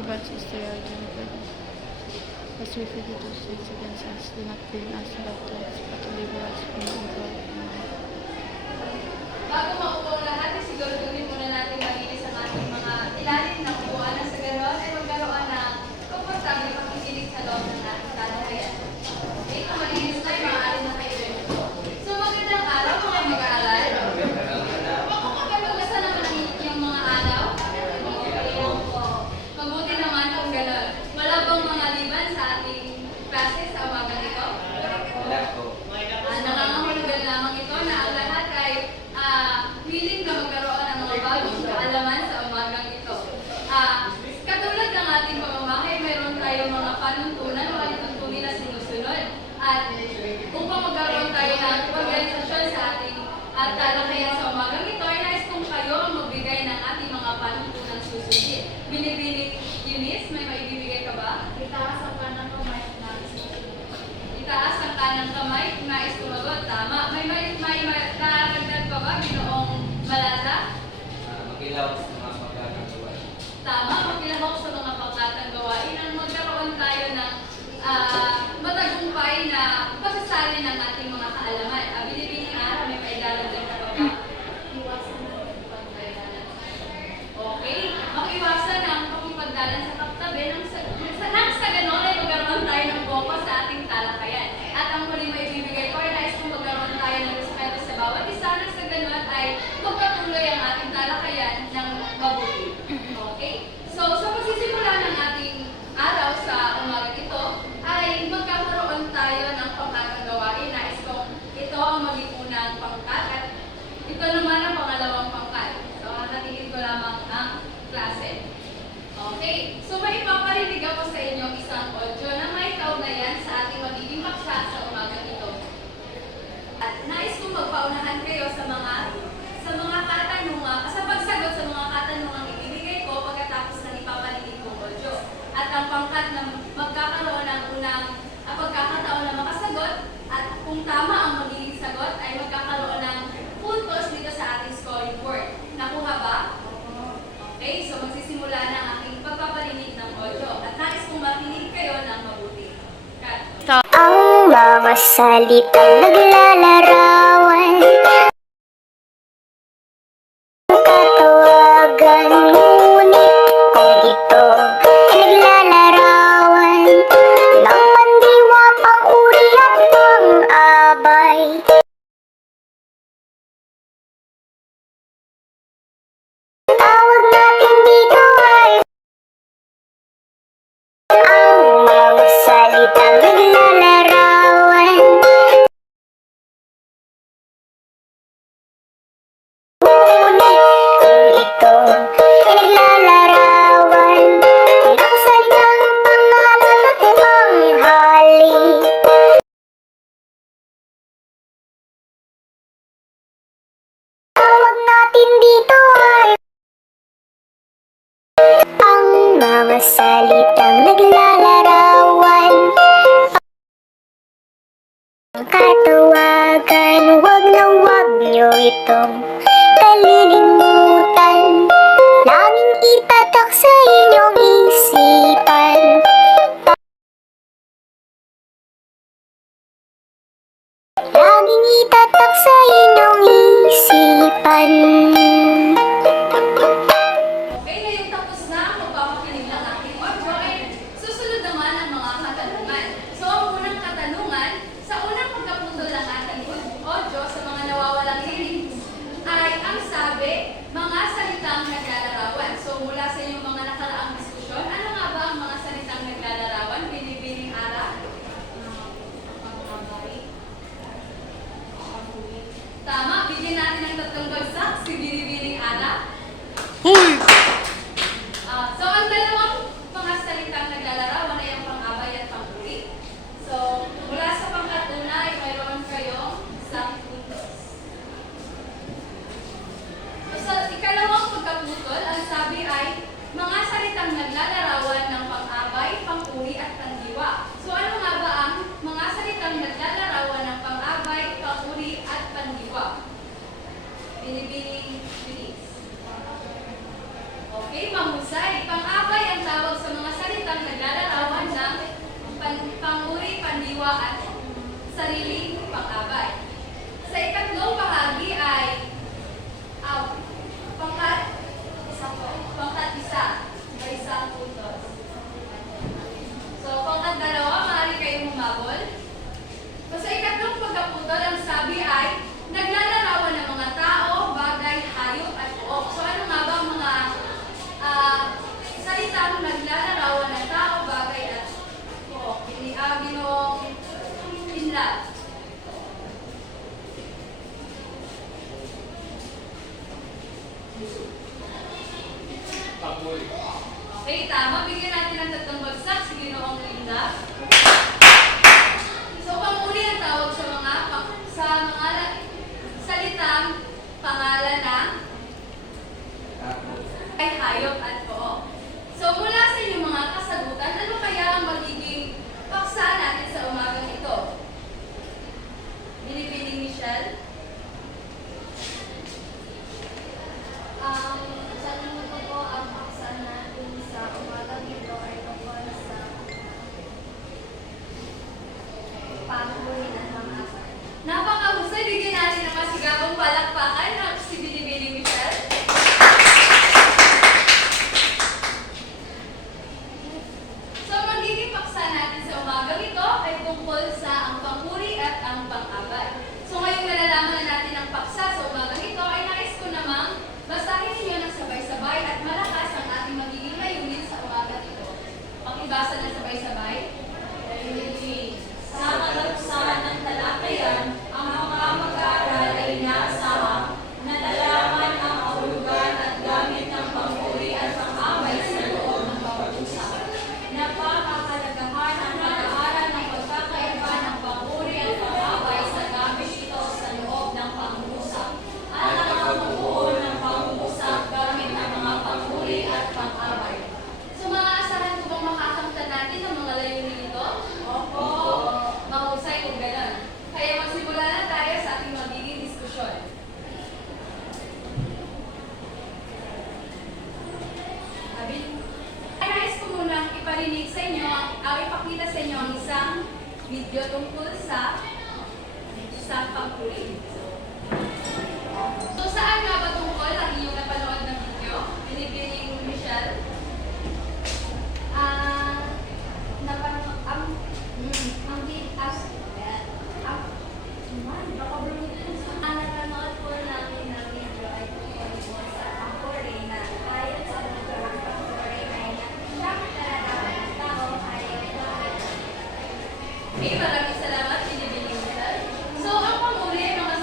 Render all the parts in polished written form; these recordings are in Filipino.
advance is their argument for this. As we 52 states against us, do not bring us into temptation, but deliver us from evil. Amen. Bago maupo ang lahat, siguraduhin muna natin malinis ang ating mga ilalim na upuan na sa ganoon ay magkaroon ng komportable pakikinig sa loob ng ating talakayan. Okay, kung malinis na, maaari na kayo rin. So magandang araw mga mag-aaral. Kamusta naman ang inyong mga araw? Mabuti naman kung gano'n. Wala bang mga liban sa ating klase sa umagang ito? Wala po. Nangangahulugan lamang ito na ang lahat ay willing na magkaroon ng mga bagong kaalaman sa umagang ito. Katulad ng ating pamamahay, mayroon tayong mga panuntunan o alituntunin na sinusunod. At upang magkaroon tayo ng organisasyon sa ating talakayan sa umagang ito, ay nais kong kayo ang magbigay ng ating mga panuntunan susundin. Binibinig, Eunice, may maibibigay ka ba? Itaas ang kanang kamay, nais sumagot. Itaas ang kanang kamay, nais sumagot. Tama. May naragdag pa ba, Ginoong Malaza? Makilaw sa mga pagkakang gawain. Tama, makilahok sa mga pagkatang gawain ang magkaroon tayo ng matagumpay na pasasali ng ating mga kaalaman. Binibining araw, may maidaragdag ka pa ba? Iwasan na pagpagdalan. Okay, makiwasan ang pagpagdalan sa kaptabi nang sa ganon ay magkaroon tayo ng focus sa ating talakayan. At ang huli maibibigay ko ay nais kung magkaroon tayo ng respeto sa bawat isa nang sa ganon ay magpatuloy ang ating talakayan ng mabuti. Okay? So, sa pagsisimula ng ating araw sa umaga ito, ay magkakaroon tayo ng pangkatang gawain. Nais kong ito ang maging unang pangkat at ito naman ang pangalawang pangkat. So, hatatingin ko lamang ang klase. Okay, so may ipaparinig ako sa inyong isang audio na may kaugnayan sa ating magiging paksa sa umagang ito. At nais kong magpaunahan kayo sa mga katanungan, sa pagsagot sa mga katanungang ibibigay ko pagkatapos ng ipaparinig kong audio. At ang pangkat na magkakaroon ng unang pagkakataon na makasagot at kung tama ang magiging sagot ay magkakaroon ng puntos dito sa ating scoring board. Nakuha ba? Okay, so magsisimula na ang aking pagpaparinig ng audio at nais kong makinig kayo ng mabuti. Cut. Ang mga salitang naglalarawan, katawagan, ngunit kung ito ay naglalarawan ng pandiwa, pang-uri at pang-abay, tawag natin dito ay ang mga salitang naglalarawan. Ngunit kung ito ay naglalarawan ng salitang pangalan at panghali, tawag natin dito ay ang mga salitang naglalarawan. Ang katawagan, wag na wag nyo itong kalilimutan. Laging itatak sa inyong isipan. Laging itatak sa inyong isipan. Okay, ngayong tapos na ang magpapakinig ng ating audio ay susunod naman ang mga katanungan. So, ang unang katanungan, sa unang pagkaputol ng ating audio sa mga nawawalang lyrics, ay ang sabi, mga salitang naglalarawan. So, mula sa inyong mga nakaraang diskusyon, ano nga ba ang mga salitang naglalarawan? Binibining ara? Tama, bigyan natin ng tatlong bagsak, si Binibining ara. So, ang dalawang mga salitang naglalarawan ay ang pang-abay at pang-uri. So, mula sa pangkatuna ay mayroon kayong 10 puntos. So, sa ikalawang pagkaputol, ang sabi ay mga salitang naglalarawan ng pang-abay, pang-uri at pandiwa. So, ano nga ba ang mga salitang naglalarawan ng pang-abay, pang-uri at pandiwa? Binibining bilis. Okay, mahusay. Pang-abay ang tawag sa mga pangdiwa at sariling pang-abay. Sa ikatlong bahagi ay pangkat-isa, may isang puntos. So, pangkat-dalawa, maaari kayong humabol. So, sa ikatlong pagkaputol, ang sabi ay naglalarawan ng mga tao, bagay, hayop at buok. So, ano nga ba ang mga salitang naglalarawan ng tao, bagay at buok? Ginoong inlab. Okay, tama. Bigyan natin ng tatlong bagsak sa ginoong inlab. So, panguli ang tawag sa mga salitang pangalan ng ay hayop at buok. So, mula sa inyong mga kasagutan, ano kaya ang magiging paksa natin sa umagang ito? Binibining Michelle? Sa tingin ko po, ang paksa natin sa umagang ito ay tungkol sa panghuli ng mga asal. Napakahusay, bigyan natin ng masigabong palakpakan ng si Binibining Michelle. So, magiging paksa natin sa umagang ito ay tungkol sa ang panghuli at ang pang-abay. So, ngayong nalalaman na natin ang paksa sa umagang ito, ay nais ko namang basahin ninyo ng sabay-sabay at malakas ang ating magiging layunin sa umagang ito. Pakibasa na sabay-sabay. Sa kalagsan ng talakayan, ang mga mag-aaral ay inaasahan na nalalaman ang kahulugan at gamit ng panghuli at pang-abay sa loob ng pag-usap. Napakahalagahan ang pag-aaral ng pagkakaiba ng panghuli at pang-abay sa gamit ito sa loob ng pag-usap. At ang pagbubuo ng pag-usap gamit ang mga panghuli at pang-abay. So, maaasahan ko bang makakamtan natin ang mga layunin nito? Opo. Mahusay kung gano'n. Kaya magsimula na tayo sa ating magiging diskusyon. Nais ko munang iparinig sa inyo, ipakita sa inyo ang isang video tungkol sa panghuli. So, saan nga ba tungkol ang inyong napanood ng video? Binibining Michelle? Napanood po namin na video ay tungkol po sa panghuli na ayon sa mga panghuli ay dapat nalalaman ng tao ay Okay, maraming salamat, Binibining Michelle. So, ang panghuli ay mga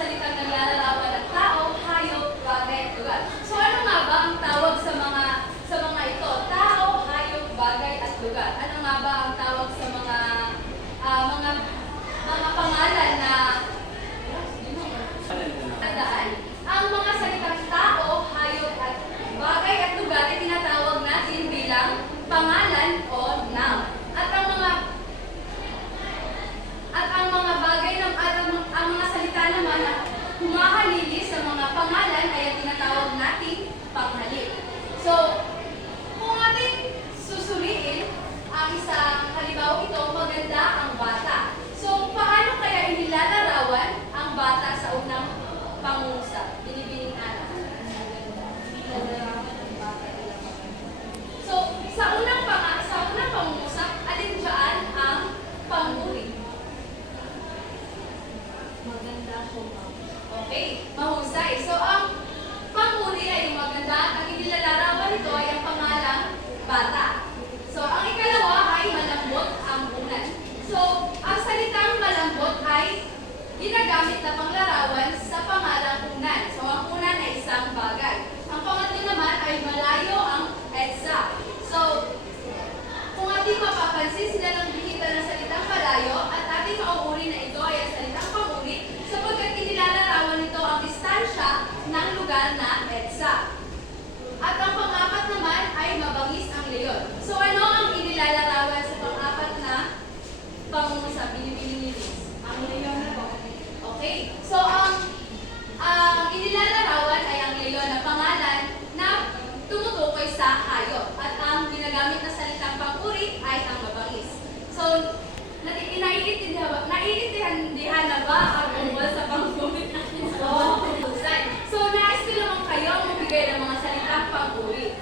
nagbigay ng mga salitang panguri.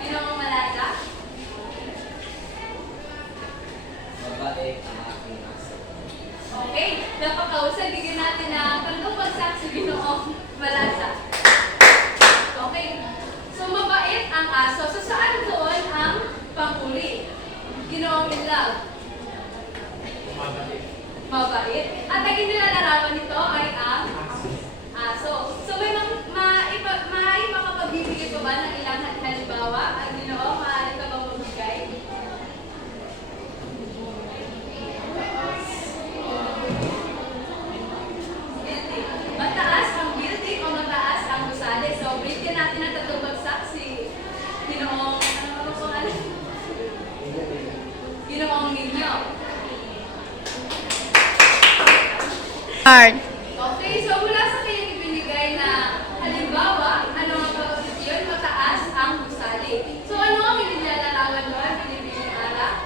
Ginoong Malasa? Mabait ang aking aso. Okay, napakausay. Bigyan natin ng kantong bagsak sa Ginoong Malasa. Okay, so mabait ang aso. So saan doon ang panguri? Ginoong Love? Mabait. At naging nilalarawan nito ay ang aso. So may makapagbibigay pa ba ng ilang halimbawa? Ang Ginoo, maaari ka ba magbigay? Building. Mataas ang building o mataas ang gusali. So bigyan natin ng tatlong bagsak si Ginoong, ano po nga? Ginoong Ninyo. Hard. Okay, so mula sa kanyang ibinigay na halimbawa, ano ang pag-ulit yun? Mataas ang gusali. So ano ang inilalarawan doon? Binibining ara?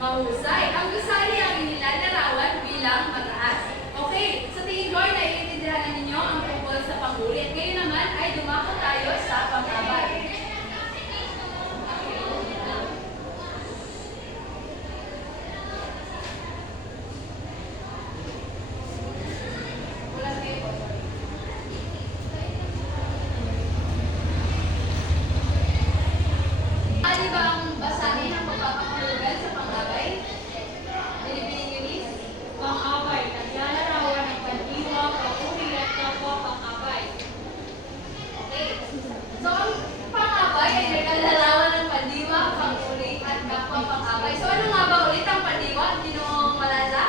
Mahusay. Ang gusali ang inilalarawan bilang mataas. Okay, sa tingin ko ay naiintindihan na ninyo ang tungkol sa panguri. At ngayon naman ay dumako tayo sa pangabay. Ano ba ang basahin ng pagpapahulugan sa pangabay? Binibining Eunice? Pang-abay, naglalarawan ng pandiwa, panguri at kapwa pang-abay. Okay. So, ang pang-abay ay naglalarawan ng pandiwa, pang-uri, at kapwa pang-abay. So, ano nga ba ulit ang pandiwa? Ginoong Malasa?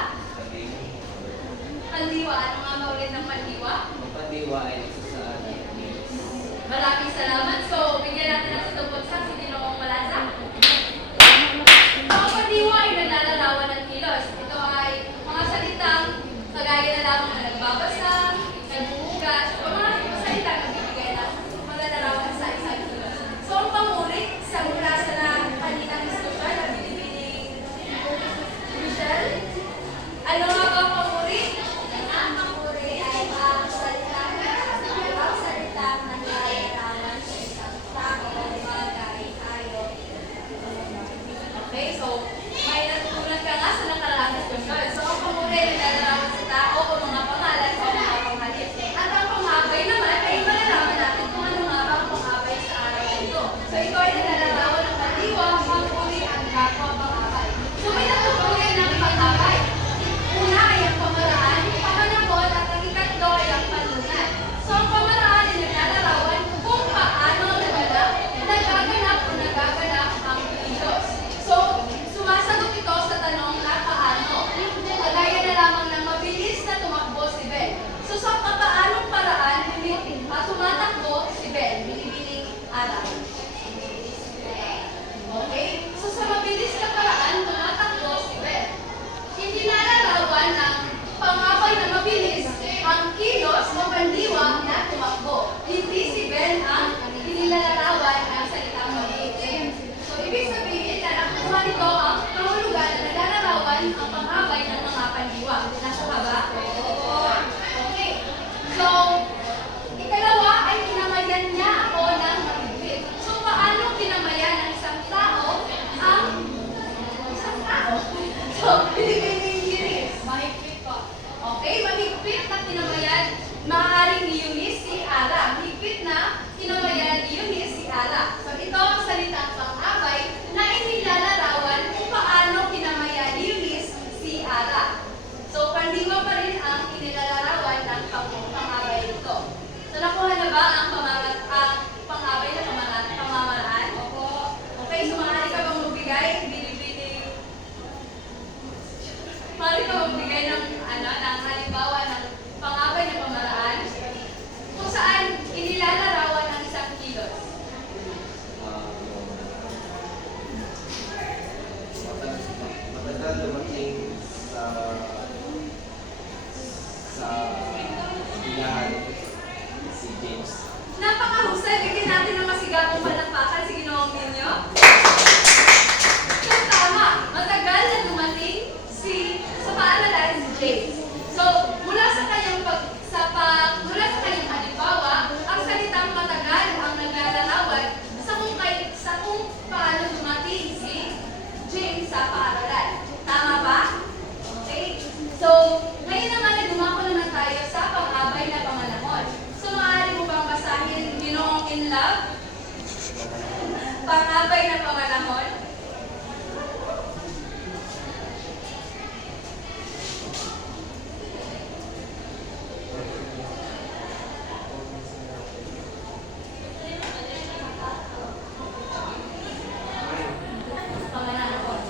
Pandiwa. Ano nga ba ulit ang pandiwa? Ang pandiwa ay nagsasaad ng Diyos. Maraming salamat. So, bigyan natin ng itong bagsak si Ginoong Malasa. So, ang pandiwa ay naglalarawan ng kilos. Ito ay mga salitang kagaya na lamang na nagbabasa, nagbuhugas, o mga salitang nagbibigay ng maglalarawan sa isang kilos. So, ang panguri sa mula sa kaninang diskusyon na binibining Michelle, ano nga ba ang panguri? Ang panguri ay ang salitang naglalarawan sa isang tao, bagay, hayop. Okay, so may natutunan ka nga sa nakaraang diskusyon. So, ang panguri ay naglalarawan sa tao o mga pangalan o mga panghalip. At ang panghabay naman ay malalaman natin kung ano nga ba ang panghabay sa araw na ito. So, ito ay naglalarawan ng pandiwa, panguri, at kapwa panghabay. So, may natutunan ng panghabay. Una ay ang pamaraan, pamanamon, at ang ikatlo ay ang panunat. So, ang pamaraan ay naglalarawan kung paano nagaganap ang Diyos. So, pangabay na pamanahon. Pamanahon.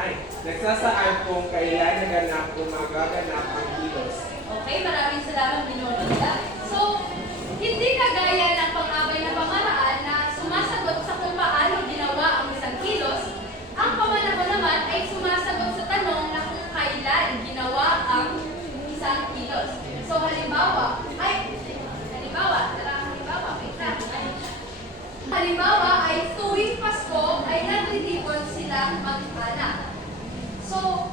Ay, nagsasaan kung kailan naganap o magaganap ang kilos. Okay, maraming salamat, Binolita. So, hindi kagaya ng pang-abay na pamaraan na sumasagot sa kung paano ginawa ang isang kilos, ang pamanahon naman ay sumasagot sa tanong na kung kailan ginawa ang isang kilos. So, halimbawa, halimbawa ay tuwing Pasko ay nagtitipon silang mag-anak. So,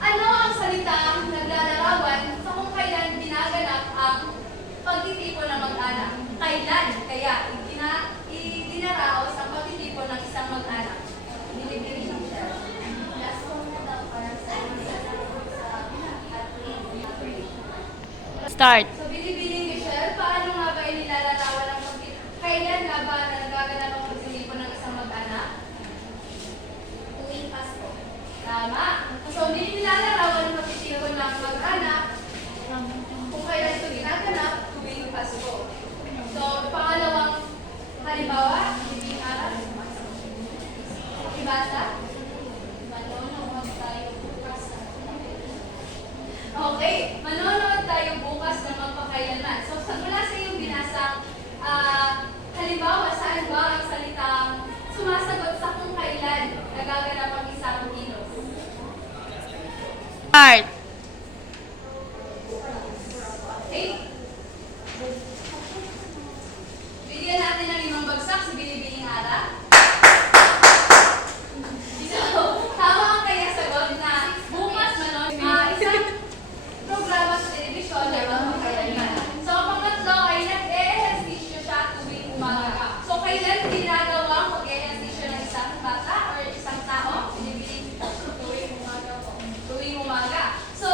ano ang salitang naglalarawan sa kung kailan ginaganap ang pagtitipon ng mag-anak? Kailan? Kaya idinaraos ang pagtitipon ng isang mag-anak. Nilibigay ng siya. Start. So, Binibining Michelle, paano nga ba inilalarawan ang kailan nga ba nagaganap ang pagtitipon ng isang mag-anak? Tuwing Pasko. Tama. So, nilalarawan ang pagtitipon ng mag-anak kung kailan ito ginaganap tuwing Pasko. So, pangalawang halimbawa, ibig aral. Ibasa. Manonood tayo bukas sa Okay, manonood tayo bukas ng magpakailanman. So, mula sa iyong binasang halimbawa, saan ba ang salitang sumasagot sa kung kailan nagaganap ang isang kilos? Start. Okay? Bigyan natin ng 5 bagsak si Binibining Ara. So, tama ang kaya sagot na bukas isang programa sa telebisyon na magpakailanman. So, ang pangatlo ay nag-e-ehersisyo siya tuwing umaga. So, kailan ginagawa ang pag-e-ehersisyo ng isang bata or isang tao? Binibining tuwing umaga po. Tuwing umaga. So,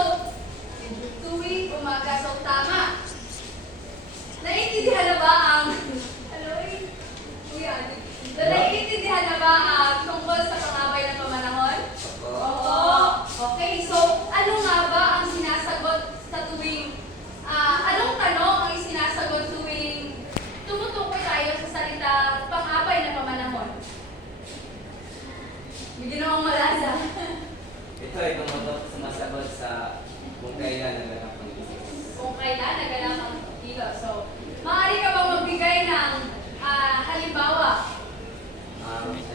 tuwing umaga. So, tama. Naiintindihan na ba ang... Hello, Kuya Adi. Naiintindihan na ba ang tungkol sa pangabay ng pamanahon? Oo. Okay, so ano nga ba ang sinasagot sa tuwing... anong tanong ang sinasagot tuwing tumutukoy tayo sa salita pangabay ng pamanahon? Bigyan mo malasa. Ito ay sumasagot sa kung kailan naganap ang kilos. Kung kailan naganap ang kilos. So, maaari ka bang magbigay ng halimbawa?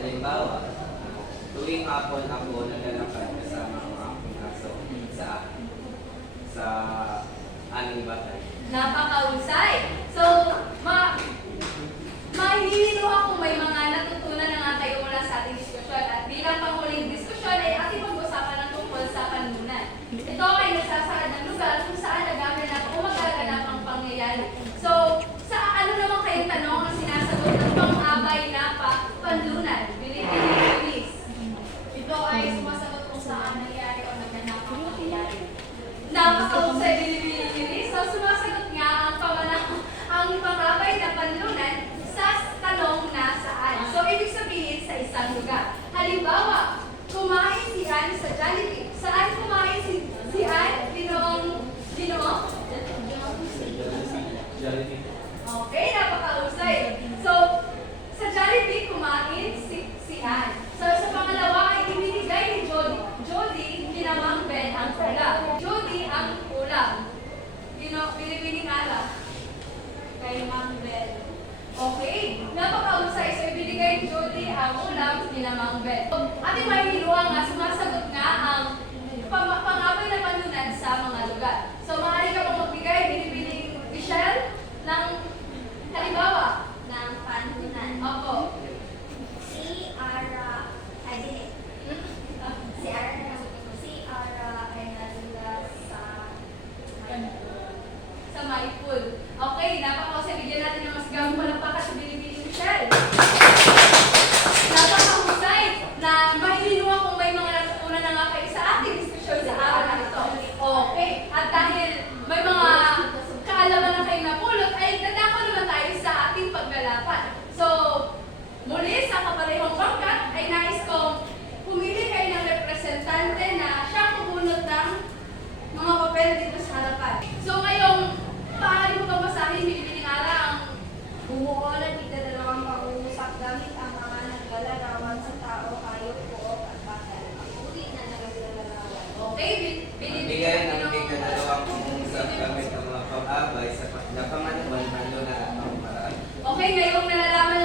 Halimbawa, tuwing hapon ako naglalakad kasama ang aking aso sa aming bahay. Napakahusay. So, mahihilo ako may mga natutunan na nga kayo mula sa ating diskusyon. At bilang panghuling diskusyon ay ating pag-usapan ng tungkol sa panunan. Ito ay nagsasaad ng lugar kung saan nagaganap o magaganap ang pangyayari. So, sa ano naman kayong tanong ang sinasagot ng pang-abay na panlunan? Bilis. Ito ay sumasagot kung saan nangyari o naganap ang pangyayari. Napakahusay, bilis. So, sumasagot nga ang pang-abay na panlunan sa tanong na saan. So, ibig sabihin sa isang lugar. Halimbawa, kumain si Ann sa Jollibee. Saan kumain si Ann? Ginoong? Okay, napakahusay. So, sa Jollibee, kumain si Ann. So, sa pangalawa ay ibinigay ni Jody, ginawang Ben ang ulam. Jody ang ulam. Binibining ala. Kay Mang Bel. Okay, napakahusay. So, ibinigay ni Jody ang ulam, ginawang Ben. Ating mahihiluan nga, sumasagot nga ang pangabay na panunan sa mga lugar. So, maaari ka pong magbigay, binibining Michelle, ng halimbawa. Ng panunan. Opo. Si Ara, ay hindi. Si Ara ay nadula Sa Maypul. Okay, napakahusay. Bigyan natin ng mas gamang palakpakan sa Binibining Michelle. Napakahusay na mahihilo So ngayong paano mo babasahin, Binibining Ara, ang Bumuolan igdadalawang pangungusap gamit ang mga naglalarawan sa tao, hayop, puok at bakal. Ang uri na naglalarawan. okay, Ang bigay ng tigdadalawang pangungusap gamit ang mga pang-abay sa paglapangan ng lalo na ang paraan. Okay, ngayong nalalaman